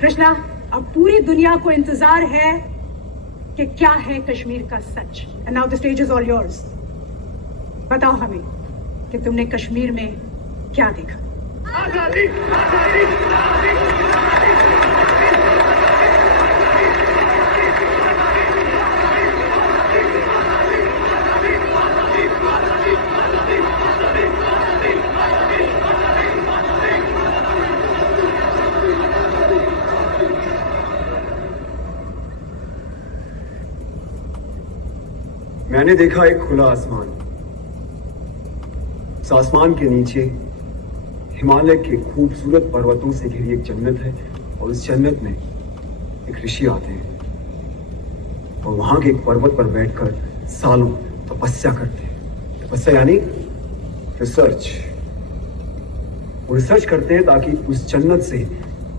कृष्णा, अब पूरी दुनिया को इंतजार है कि क्या है कश्मीर का सच। And now the stage is all yours. बताओ हमें कि तुमने कश्मीर में क्या देखा। आजादी, आजादी, मैंने देखा एक खुला आसमान। उस आसमान के नीचे हिमालय के खूबसूरत पर्वतों से घिरी एक जन्नत है और उस जन्नत में एक ऋषि आते हैं और वहां के एक पर्वत पर बैठकर सालों तपस्या करते हैं। तपस्या यानी रिसर्च। वो रिसर्च करते हैं ताकि उस जन्नत से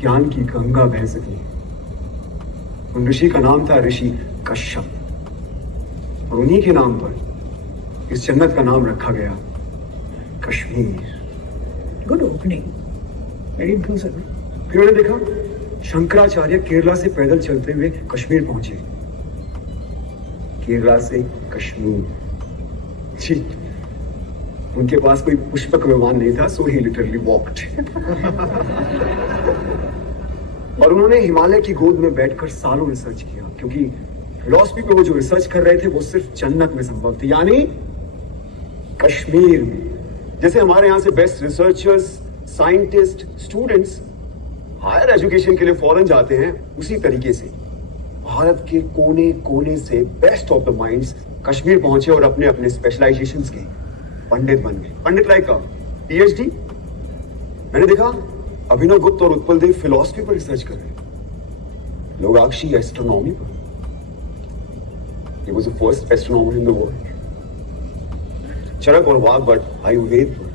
ज्ञान की गंगा बह सके। उन ऋषि का नाम था ऋषि कश्यप और उन्हीं के नाम पर इस जन्नत का नाम रखा गया Kashmir. Good opening, very inclusive. फिर मैंने देखा शंकराचार्य केरला से पैदल चलते हुए कश्मीर पहुंचे। केरला से कश्मीर जी, उनके पास कोई पुष्पक विमान नहीं था, सो ही लिटरली वॉक्ड। और उन्होंने हिमालय की गोद में बैठकर सालों रिसर्च किया, क्योंकि फिलॉसफी पे वो जो रिसर्च कर रहे थे वो सिर्फ जन्नत में संभव थी, यानी कश्मीर में। जैसे हमारे यहां से best researchers, scientist, students higher education के लिए फॉरेन जाते हैं, उसी तरीके से भारत के कोने कोने से best of the minds Kashmir पहुंचे और अपने अपने स्पेशलाइजेशंस के पंडित बन गए। पंडित लाइक का पीएचडी। मैंने देखा अभिनव गुप्त और उत्पल देव फिलॉसफी पर रिसर्च कर रहे हैं, लोगाक्षी एस्ट्रोनॉमी पर। He was the first astronomer in the world. Charaka और वाग्भट आयुर्वेद पर,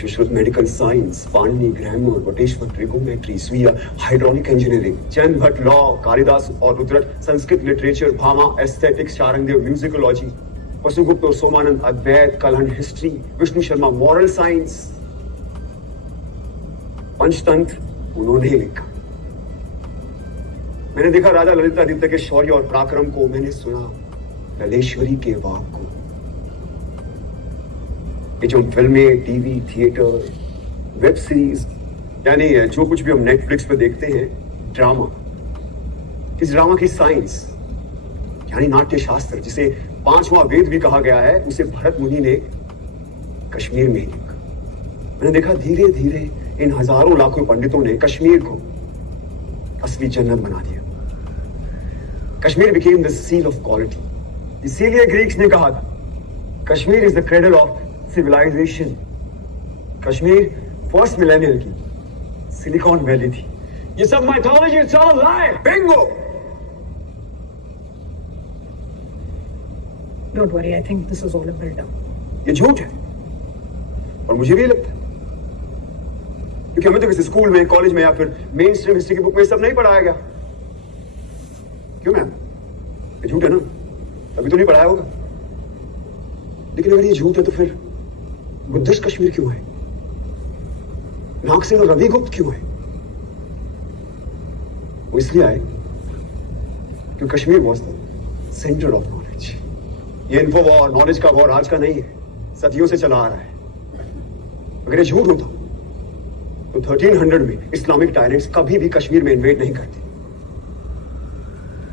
Sushruta medical science, Panini grammar, Vateshvara trigonometry, Suyya hydraulic engineering, Chand Bhatt law, Kalidasa और Rudrata Sanskrit literature, Bhama aesthetics, Sharngadeva musicology, Vasugupta और Somananda Advaita, Kalhana history, Vishnu Sharma moral science, Panchatantra उन्होंने लिखा। मैंने देखा राजा ललितादित्य के शौर्य और पराक्रम को, मैंने सुना ललेश्वरी के वाक को। ये जो फिल्में, टीवी, थिएटर, वेब सीरीज, यानी जो कुछ भी हम नेटफ्लिक्स पे देखते हैं, ड्रामा, इस ड्रामा की साइंस यानी नाट्य शास्त्र, जिसे 5वां वेद भी कहा गया है, उसे भरत मुनि ने कश्मीर में ही लिखा। मैंने देखा धीरे धीरे इन हजारों लाखों पंडितों ने कश्मीर को असली जन्नत बना दिया। Kashmir became the seal of quality. इसीलिए ग्रीक्स ने कहा था Kashmir is the cradle of civilisation. Kashmir first millennial की सिलिकॉन वैली थी। ये सब mythology, it's all lie. Bingo. Don't worry, I think this is all a buildup. ये झूठ है और मुझे भी लगता है, क्योंकि हमें तो किसी स्कूल में, कॉलेज में या फिर मेन स्ट्रीम हिस्ट्री की बुक में सब नहीं पढ़ाया गया। क्यों मैम? ये झूठ है ना, अभी तो नहीं पढ़ाया होगा। लेकिन अगर ये झूठ है तो फिर बुद्धिस्ट कश्मीर क्यों है? नागसेन और रविगुप्त क्यों है? वो इसलिए आए क्योंकि Kashmir was the centre of knowledge. ये इन्फो वॉर, नॉलेज का वॉर आज का नहीं है, सदियों से चला आ रहा है। अगर ये झूठ होता तो 1300 में इस्लामिक टायरेंट्स कभी भी कश्मीर में इन्वेड नहीं करते।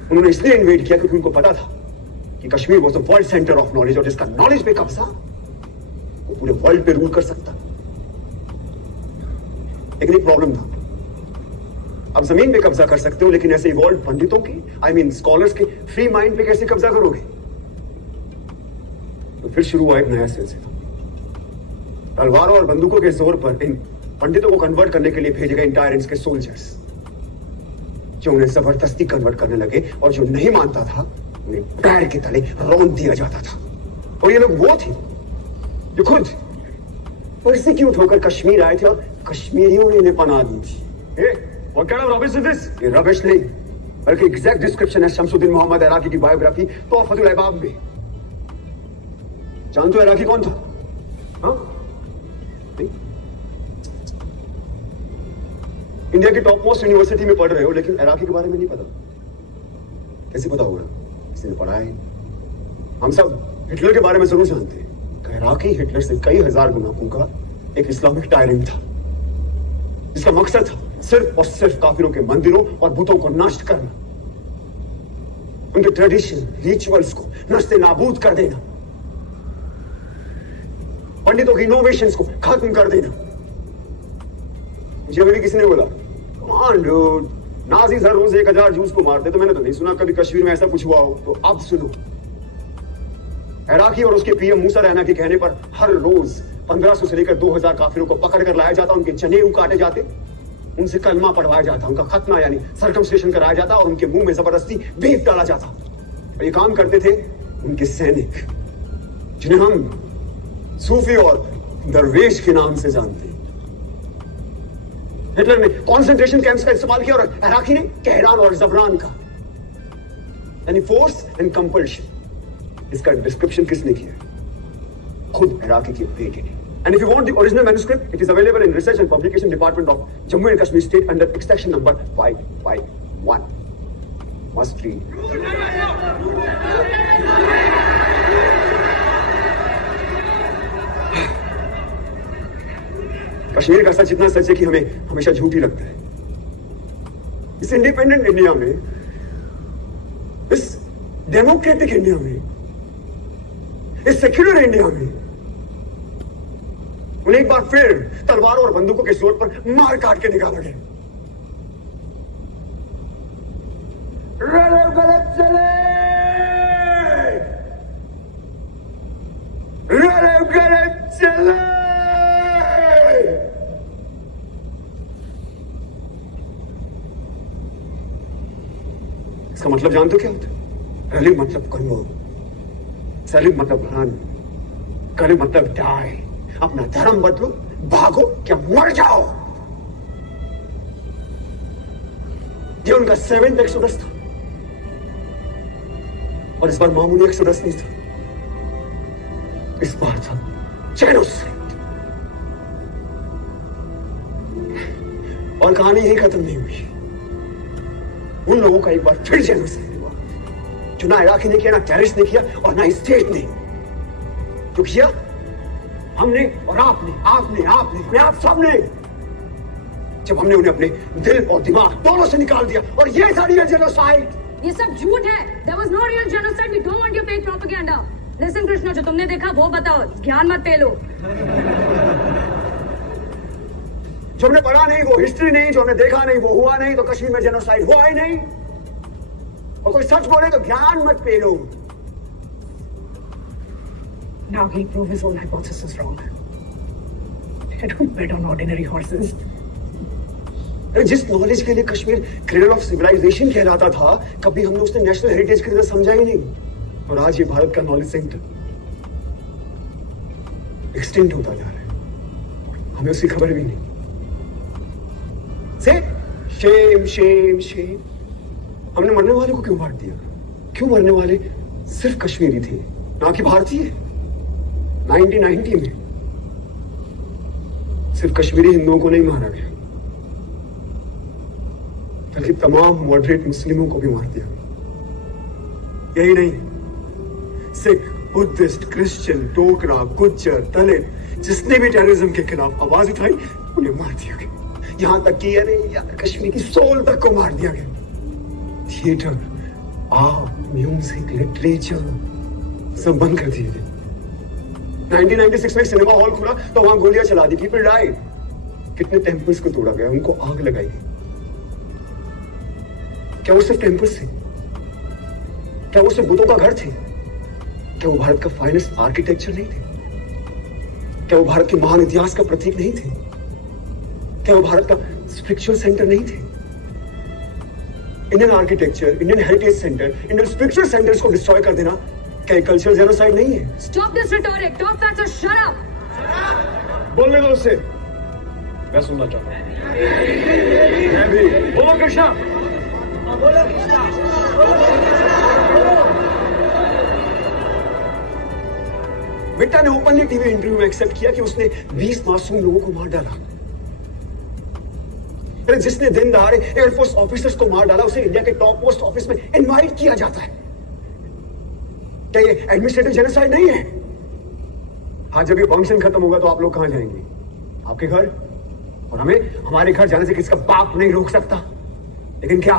उन्होंने इसलिए इन्वेड किया क्योंकि उनको पता था कि Kashmir was the world centre of knowledge, और जिसका नॉलेज पे कब्जा वो पूरे वर्ल्ड पे रूल कर सकता। लेकिन एक प्रॉब्लम था, अब जमीन पे कब्जा कर सकते हो, लेकिन ऐसे इवॉल्व पंडितों की, आई मीन स्कॉलर्स के फ्री माइंड पे कैसे कब्जा करोगे? तो फिर शुरू हुआ एक नया सिलसिला। तलवारों और बंदूकों के जोर पर इन पंडितों को कन्वर्ट करने के लिए भेजे गए इन टायरेंट्स के सोल्जर्स, जो उन्हें जबरदस्ती कन्वर्ट करने लगे, और जो नहीं मानता था उन्हें पैर के तले रौंद दिया जाता था। और ये लोग वो थे जो खुद परसिक्यूट होकर कश्मीर आए थे और कश्मीरियों ने इन्हें पनाह दी थी। What kind of rubbish is this? ये रबिश नहीं, बल्कि एग्जैक्ट डिस्क्रिप्शन है शमसुद्दीन मोहम्मद इराकी की बायोग्राफी तोहफतुल अहबाब में। जानते हो इराकी कौन था? हाँ? इंडिया की टॉप मोस्ट यूनिवर्सिटी में पढ़ रहे हो लेकिन इराकी के बारे में नहीं पता। कैसे पता होगा? किसी ने पढ़ा है? हम सब हिटलर के बारे में जरूर जानते हैं। इराकी हिटलर से कई हजार गुना भूखा एक इस्लामिक टायरेंट था जिसका मकसद था सिर्फ और सिर्फ काफिरों के मंदिरों और बुतों को नष्ट करना, उनके ट्रेडिशन रिचुअल्स को नस्ते नाबूद कर देना, पंडितों की इनोवेशंस को खत्म कर देना। मुझे अभी किसी ने बोला नाज़ीज़ हर रोज 1000 जूस को मारते, तो मैंने तो नहीं सुना कभी कश्मीर में ऐसा कुछ हुआ हो। तो अब सुनो, इराकी और उसके पीएम मूसा रैना के कहने पर हर रोज 1500 से लेकर 2000 काफिरों को पकड़ कर लाया जाता, उनके जनेऊ काटे जाते, उनसे कलमा पढ़वाया जाता, उनका खतना यानी सर्कमस्टेशन कराया जाता और उनके मुंह में जबरदस्ती बीफ डाला जाता। और ये काम करते थे उनके सैनिक जिन्हें हम सूफी और दरवेश के नाम से जानते हैं। हिटलर ने कॉन्सेंट्रेशन कैंप्स का इस्तेमाल किया और इराकी ने कहरान और जबरान का, यानी फोर्स एंड कंपल्शन। इसका डिस्क्रिप्शन किसने किया? खुद इराकी के बेटे ने। And if you want the original manuscript, it is available in Research and Publication Department of Jammu and Kashmir State under extraction number 551. Must read. Kashmir का सच इतना सच है कि हमें हमेशा झूठी लगता है। इस इंडिपेंडेंट इंडिया में, इस डेमोक्रेटिक इंडिया में, इस सेक्युलर इंडिया में उन्हें एक बार फिर तलवारों और बंदूकों के जोर पर मार काट के निकाला गया। गलत चले, गलत चले। इसका मतलब जानते हो क्या होता है? रली मतलब कर्मो, सलीम मतलब रन, कली मतलब डाई। अपना धर्म बदलो, भागो क्या मर जाओ। ये उनका 7th एक्सोडस था और इस बार मामूली एक्सोडस नहीं था, इस बार था जेनोसाइड। और कहानी यही खत्म नहीं हुई। उन लोगों का एक बार फिर जेनोसाइड हुआ, जो ना इराकी ने किया, ना टेररिस्ट ने किया और ना स्टेट ने। जो किया हमने और आपने, आपने आप सबने, जब हमने उन्हें अपने दिल और दिमाग दोनों से निकाल दिया। और ये था रियल जेनोसाइड। ये सब झूठ है। There was no real genocide. We don't want your fake propaganda. Listen Krishna, जो तुमने देखा वो बताओ, ज्ञान मत पेलो। जो हमने पढ़ा नहीं वो हिस्ट्री नहीं, जो हमने देखा नहीं वो हुआ नहीं, तो कश्मीर में जेनोसाइड हुआ ही नहीं। और कोई सच बोले तो ज्ञान मत पेलो। Now he'll prove his own hypothesis wrong. I don't bet on ordinary horses. जिस नॉलेज के लिए कश्मीर क्रेडल ऑफ सिविलाइजेशन कहलाता था, कभी हमने उसे नेशनल हेरिटेज की तरह समझा ही नहीं। और आज ये भारत का नॉलेज सेंटर एक्सटेंड होता जा रहा है, हमें उसकी खबर भी नहीं। Shem Shem Shem. हमने मरने वाले को क्यों मार दिया? क्यों मरने वाले सिर्फ कश्मीरी थे, ना कि भारतीय? 1990 में सिर्फ कश्मीरी हिंदुओं को नहीं मारा गया, बल्कि तमाम मॉडरेट मुस्लिमों को भी मार दिया। यही नहीं, सिख, बुद्धिस्ट, क्रिश्चियन, डोगरा, गुज्जर, दलित, जिसने भी टेररिज्म के खिलाफ आवाज उठाई उन्हें मार दिया गया। यहां तक कि कश्मीर की सोल तक को मार दिया गया। थिएटर, आर्ट, म्यूजिक, लिटरेचर सब बंद कर दिए गए। 1996 में सिनेमा हॉल खुला तो वहां गोलियां चला दी, पीपल डाइड। कितने टेम्पल्स को तोड़ा गया, उनको आग लगाई गई। क्या वो सिर्फ टेम्पल्स थे? क्या वो सिर्फ बुतों का घर थे? क्या वो भारत का फाइनेस्ट आर्किटेक्चर नहीं थे? क्या वो भारत के महान इतिहास का प्रतीक नहीं थे? क्या वो भारत का स्पिरिचुअल सेंटर नहीं थे? Indian architecture, Indian heritage centre, Indian spiritual centres को डिस्ट्रॉय कर देना क्या कल्चरल जेनोसाइड नहीं है? Stop this rhetoric. Talk fast or shut up. बोलने दो उससे, मैं सुनना चाहता हूँ। मैं भी। बोलो कृष्णा। बेटा ने ओपनली टीवी इंटरव्यू में एक्सेप्ट किया कि उसने 20 मासूम लोगों को मार डाला। अरे जिसने दिन दहाड़े एयरफोर्स ऑफिसर्स को मार डाला उसे इंडिया के टॉप पोस्ट ऑफिस में इनवाइट किया जाता है। क्या ये एडमिनिस्ट्रेटिव जेनोसाइड नहीं है? आज जब ये फंक्शन खत्म होगा तो आप लोग कहां जाएंगे? आपके घर। और हमें हमारे घर जाने से किसका बाप नहीं रोक सकता। लेकिन क्या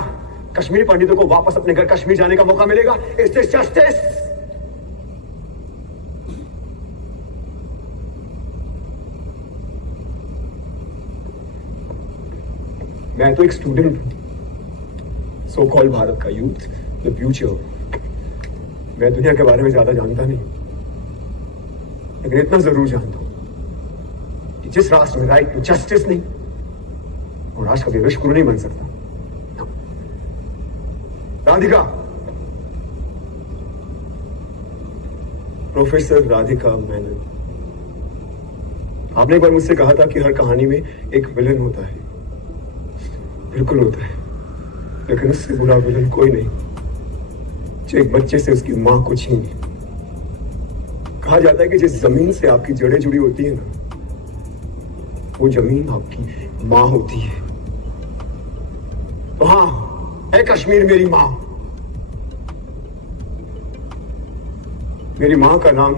कश्मीरी पंडितों को वापस अपने घर कश्मीर जाने का मौका मिलेगा? Is this justice? मैं तो एक स्टूडेंट हूं, सो कॉल्ड भारत का यूथ, द फ्यूचर। मैं दुनिया के बारे में ज्यादा जानता नहीं, लेकिन इतना जरूर जानता हूं कि जिस राष्ट्र में राइट टू जस्टिस नहीं, वो राष्ट्र कभी विश्व गुरु नहीं बन सकता। राधिका, प्रोफेसर राधिका मेनन, आपने एक बार मुझसे कहा था कि हर कहानी में एक विलन होता है। बिल्कुल होता है, लेकिन उससे बुरा विलन कोई नहीं जो एक बच्चे से उसकी मां को छीने। कहा जाता है कि जिस जमीन से आपकी जड़ें जुड़ी होती है ना, वो जमीन आपकी मां होती है। तो हां, है कश्मीर मेरी मां। मेरी मां का नाम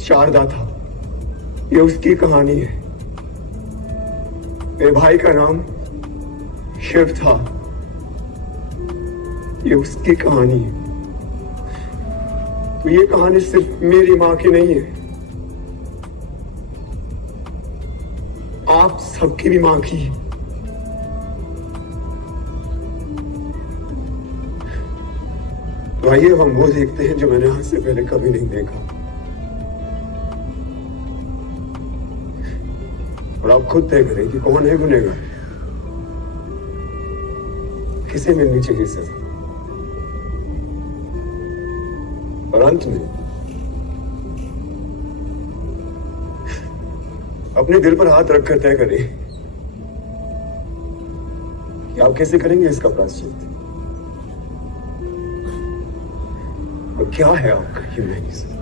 शारदा था, ये उसकी कहानी है। मेरे भाई का नाम शिव था, ये उसकी कहानी है। तो ये कहानी सिर्फ मेरी मां की नहीं है, आप सबकी भी मां की है। तो आइए हम वो देखते हैं जो मैंने आज से पहले कभी नहीं देखा। और आप खुद तय करें कि कौन है गुनहगार, किसे मिलनी चाहिए सजा। और अंत में अपने दिल पर हाथ रखकर तय करें कि आप कैसे करेंगे इसका प्रायश्चित, और क्या है आपका ह्यूमैनिज्म।